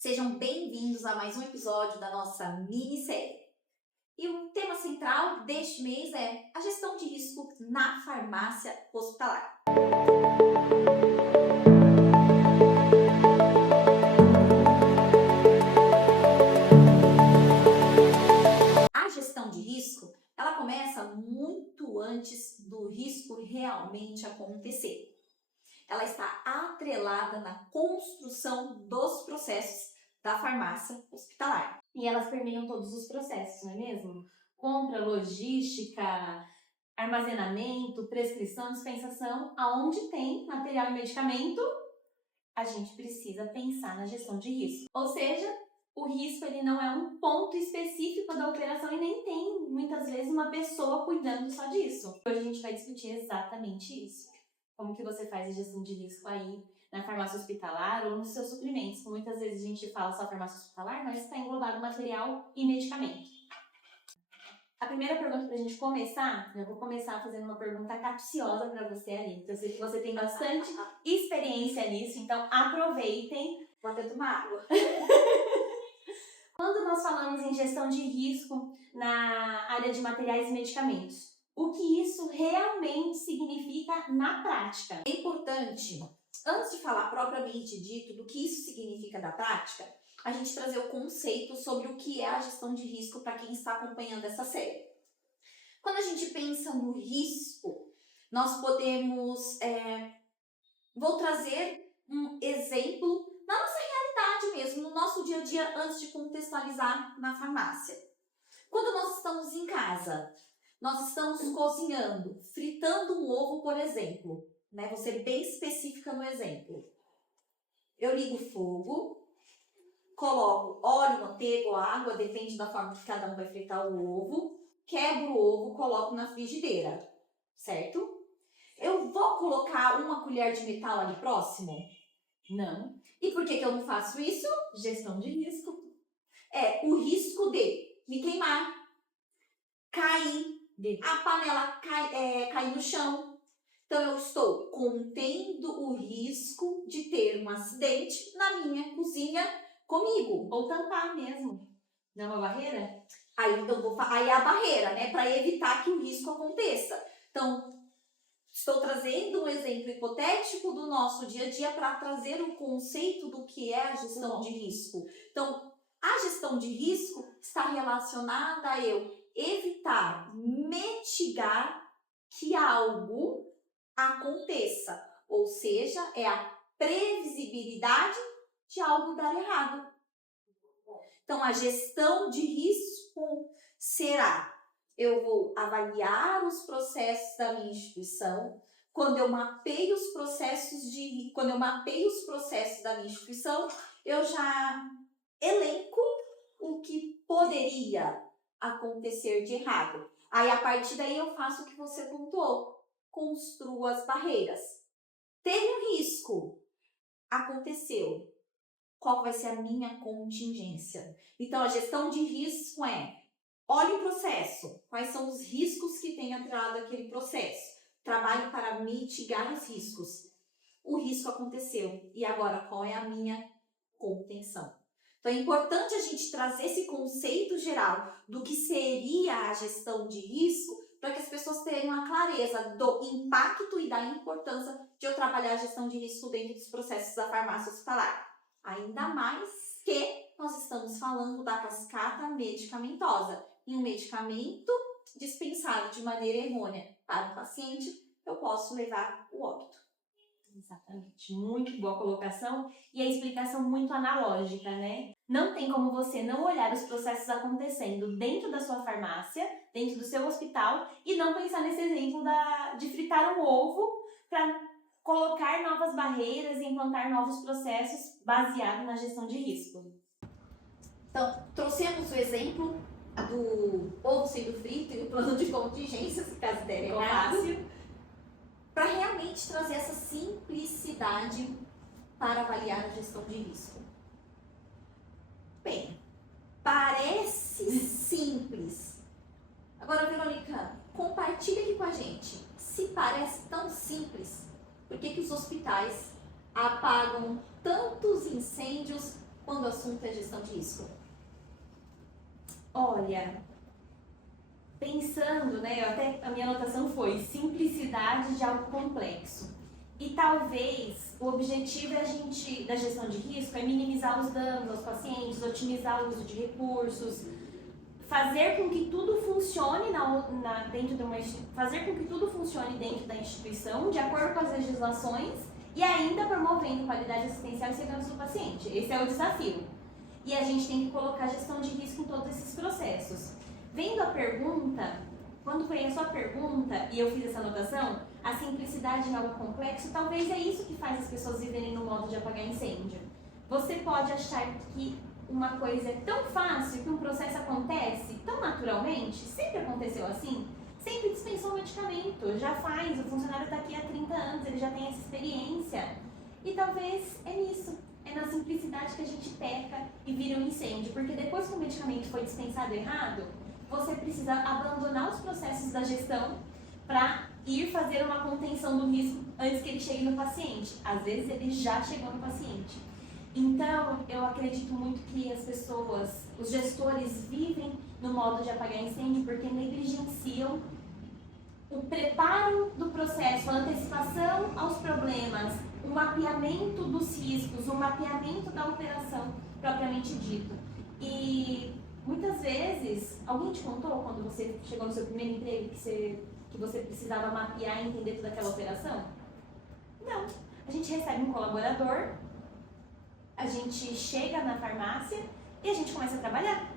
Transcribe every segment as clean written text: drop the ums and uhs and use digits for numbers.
Sejam bem-vindos a mais um episódio da nossa minissérie. E o tema central deste mês é a gestão de risco na farmácia hospitalar. A gestão de risco, ela começa muito antes do risco realmente acontecer. Ela está atrelada na construção dos processos da farmácia hospitalar. E elas permeiam todos os processos, não é mesmo? Compra, logística, armazenamento, prescrição, dispensação. Aonde tem material e medicamento, a gente precisa pensar na gestão de risco. Ou seja, o risco ele não é um ponto específico da operação e nem tem, muitas vezes, uma pessoa cuidando só disso. Hoje a gente vai discutir exatamente isso. Como que você faz a gestão de risco aí na farmácia hospitalar ou nos seus suprimentos. Muitas vezes a gente fala só farmácia hospitalar, mas está englobado material e medicamento. A primeira pergunta para a gente começar, eu vou começar fazendo uma pergunta capciosa para você, Anitta. Eu sei que você tem bastante experiência nisso, então aproveitem. Vou até tomar água. Quando nós falamos em gestão de risco na área de materiais e medicamentos, o que isso realmente significa na prática? É importante, antes de falar propriamente dito do que isso significa da prática, a gente trazer o conceito sobre o que é a gestão de risco para quem está acompanhando essa série. Quando a gente pensa no risco, nós podemos... Vou trazer um exemplo na nossa realidade mesmo, no nosso dia a dia, antes de contextualizar na farmácia. Quando nós estamos em casa, nós estamos cozinhando, fritando um ovo, por exemplo, né? Vou ser bem específica no exemplo. Eu ligo o fogo, coloco óleo, manteiga ou água, depende da forma que cada um vai fritar o ovo, quebro o ovo, coloco na frigideira, certo? Eu vou colocar uma colher de metal ali próximo? Não. E por que eu não faço isso? Gestão de risco. É o risco de me queimar, cair, a panela cair no chão. Então, eu estou contendo o risco de ter um acidente na minha cozinha comigo. Ou tampar mesmo. Não é uma barreira? Aí é a barreira, né? Para evitar que o risco aconteça. Então, estou trazendo um exemplo hipotético do nosso dia a dia para trazer o conceito do que é a gestão de risco. Então, a gestão de risco está relacionada a eu evitar, mitigar que algo aconteça. Ou seja, é a previsibilidade de algo dar errado. Então, a gestão de risco será: eu vou avaliar os processos da minha instituição. Quando eu mapeio os processos da minha instituição, eu já elenco o que poderia acontecer de errado. Aí, a partir daí, eu faço o que você pontuou. Construo as barreiras. Teve um risco. Aconteceu. Qual vai ser a minha contingência? Então, a gestão de risco é: olhe o processo. Quais são os riscos que tem atrelado aquele processo? Trabalhe para mitigar os riscos. O risco aconteceu. E agora, qual é a minha contenção? Então, é importante a gente trazer esse conceito geral do que seria a gestão de risco para que as pessoas tenham a clareza do impacto e da importância de eu trabalhar a gestão de risco dentro dos processos da farmácia hospitalar. Ainda mais que nós estamos falando da cascata medicamentosa. E um medicamento dispensado de maneira errônea para o paciente, eu posso levar o óbito. Exatamente. Muito boa colocação e a explicação muito analógica, né? Não tem como você não olhar os processos acontecendo dentro da sua farmácia, dentro do seu hospital, e não pensar nesse exemplo de fritar um ovo para colocar novas barreiras e implantar novos processos baseados na gestão de risco. Então, trouxemos o exemplo do ovo sendo frito e o plano de contingência, se caso der errado, para realmente trazer essa simplicidade para avaliar a gestão de risco. Bem, parece simples. Agora, Verônica, compartilha aqui com a gente. Se parece tão simples, por que os hospitais apagam tantos incêndios quando o assunto é gestão de risco? Olha, pensando, né, até a minha anotação foi simplicidade de algo complexo. E talvez o objetivo da gestão de risco é minimizar os danos aos pacientes, otimizar o uso de recursos, fazer com que tudo funcione fazer com que tudo funcione dentro da instituição, de acordo com as legislações, e ainda promovendo qualidade assistencial e segurança do paciente. Esse é o desafio. E a gente tem que colocar gestão de risco em todos esses processos. Vendo a pergunta, quando foi a sua pergunta e eu fiz essa anotação, a simplicidade em algo complexo, talvez é isso que faz as pessoas viverem no modo de apagar incêndio. Você pode achar que uma coisa é tão fácil, que um processo acontece tão naturalmente, sempre aconteceu assim, sempre dispensou medicamento, já faz, o funcionário está aqui há 30 anos, ele já tem essa experiência. E talvez é nisso, é na simplicidade que a gente peca e vira um incêndio, porque depois que o medicamento foi dispensado errado, você precisa abandonar os processos da gestão para ir fazer uma contenção do risco antes que ele chegue no paciente. Às vezes ele já chegou no paciente. Então, eu acredito muito que as pessoas, os gestores vivem no modo de apagar incêndio porque negligenciam o preparo do processo, a antecipação aos problemas, o mapeamento dos riscos, o mapeamento da operação propriamente dito. E muitas vezes, alguém te contou quando você chegou no seu primeiro emprego que você precisava mapear e entender toda aquela operação? Não. A gente recebe um colaborador, a gente chega na farmácia e a gente começa a trabalhar.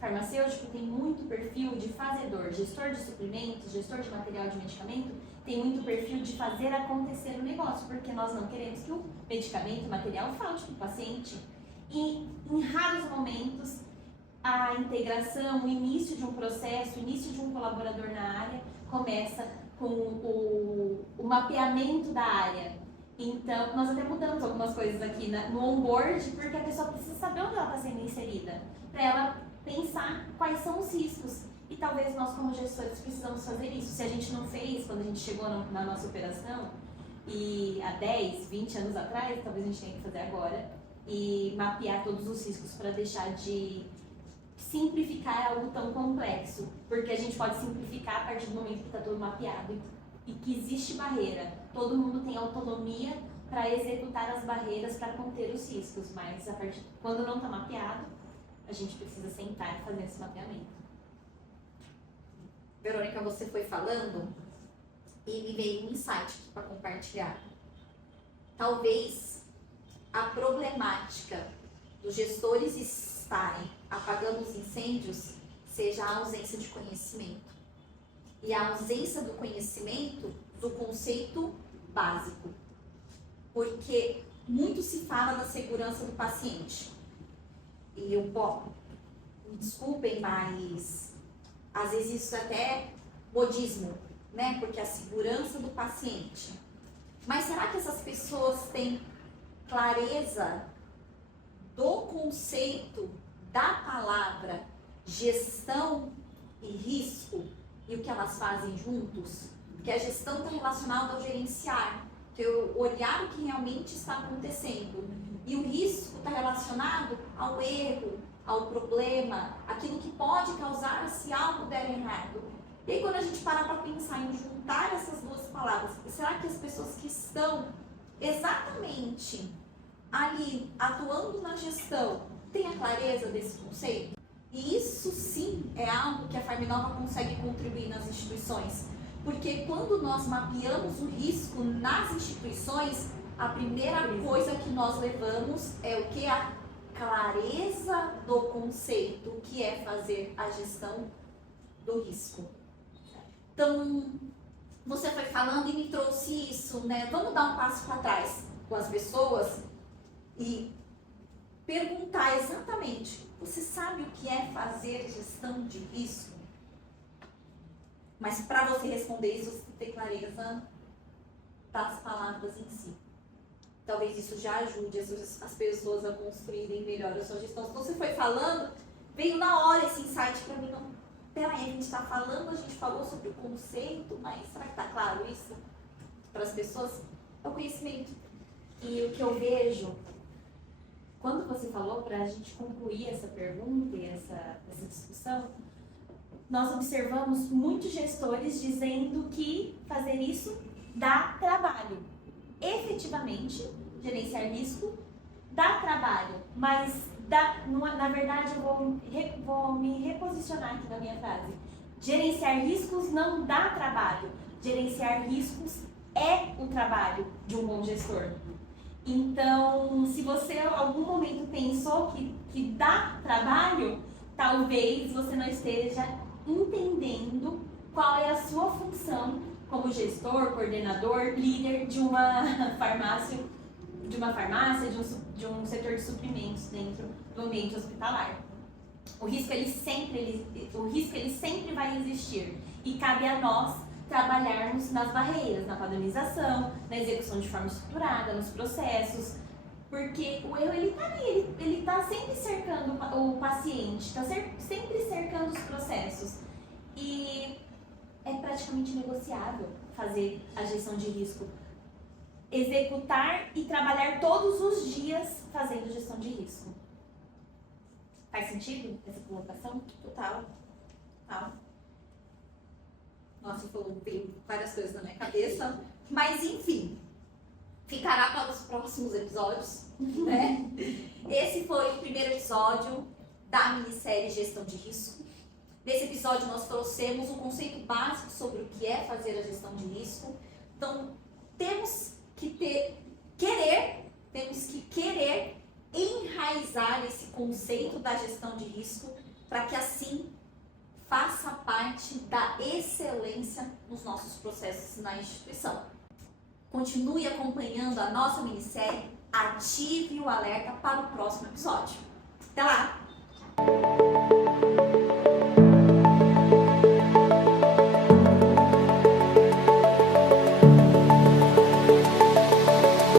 Farmacêutico tem muito perfil de fazedor, gestor de suprimentos, gestor de material de medicamento, tem muito perfil de fazer acontecer o negócio, porque nós não queremos que o medicamento, o material falte para o paciente. E em raros momentos, a integração, o início de um processo, o início de um colaborador na área, começa com o mapeamento da área. Então, nós até mudamos algumas coisas aqui no onboard, porque a pessoa precisa saber onde ela está sendo inserida, para ela pensar quais são os riscos. E talvez nós, como gestores, precisamos fazer isso. Se a gente não fez quando a gente chegou na nossa operação, e há 10, 20 anos atrás, talvez a gente tenha que fazer agora, e mapear todos os riscos para deixar de simplificar algo tão complexo. Porque a gente pode simplificar a partir do momento que está tudo mapeado e que existe barreira. Todo mundo tem autonomia para executar as barreiras para conter os riscos, mas quando não está mapeado, a gente precisa sentar e fazer esse mapeamento. Verônica, você foi falando e me veio um insight aqui para compartilhar. Talvez a problemática dos gestores estarem apagando os incêndios seja a ausência de conhecimento. E a ausência do conhecimento do conceito básico. Porque muito se fala da segurança do paciente. E me desculpem, mas às vezes isso é até modismo, né? Porque a segurança do paciente. Mas será que essas pessoas têm clareza do conceito da palavra gestão e risco e o que elas fazem juntos? Porque a gestão está relacionada ao gerenciar, que é olhar o que realmente está acontecendo. E o risco está relacionado ao erro, ao problema, aquilo que pode causar se algo der errado. E aí, quando a gente para pensar em juntar essas duas palavras, será que as pessoas que estão exatamente ali atuando na gestão têm a clareza desse conceito? E isso sim é algo que a Farminova consegue contribuir nas instituições. Porque quando nós mapeamos o risco nas instituições, a primeira coisa que nós levamos é o que? A clareza do conceito, o que é fazer a gestão do risco. Então, você foi falando e me trouxe isso, né? Vamos dar um passo para trás com as pessoas e perguntar exatamente, você sabe o que é fazer gestão de risco? Mas para você responder isso, você tem clareza das palavras em si. Talvez isso já ajude as pessoas a construírem melhor a sua gestão. Se você foi falando, veio na hora esse insight para mim. Não, peraí, a gente está falando, a gente falou sobre o conceito, mas será que está claro isso para as pessoas? É o conhecimento. E o que eu vejo quando você falou, para a gente concluir essa pergunta e essa discussão, nós observamos muitos gestores dizendo que fazer isso dá trabalho. Efetivamente, gerenciar risco dá trabalho, mas na verdade eu vou me reposicionar aqui na minha frase. Gerenciar riscos não dá trabalho. Gerenciar riscos é o trabalho de um bom gestor. Então, se você em algum momento pensou que dá trabalho, talvez você não esteja entendendo qual é a sua função como gestor, coordenador, líder de uma farmácia, de um setor de suprimentos dentro do ambiente hospitalar. O risco ele sempre vai existir e cabe a nós trabalharmos nas barreiras, na padronização, na execução de forma estruturada, nos processos, porque o erro ele tá ali, ele tá sempre cercando o paciente, tá sempre cercando os processos e é praticamente negociável fazer a gestão de risco, executar e trabalhar todos os dias fazendo gestão de risco. Faz sentido essa colocação? Total. Nossa, veio várias coisas na minha cabeça. Mas, enfim, ficará para os próximos episódios, né? Esse foi o primeiro episódio da minissérie Gestão de Risco. Nesse episódio, nós trouxemos um conceito básico sobre o que é fazer a gestão de risco. Então, temos que querer enraizar esse conceito da gestão de risco para que assim faça parte da excelência nos nossos processos na instituição. Continue acompanhando a nossa minissérie, ative o alerta para o próximo episódio. Até lá!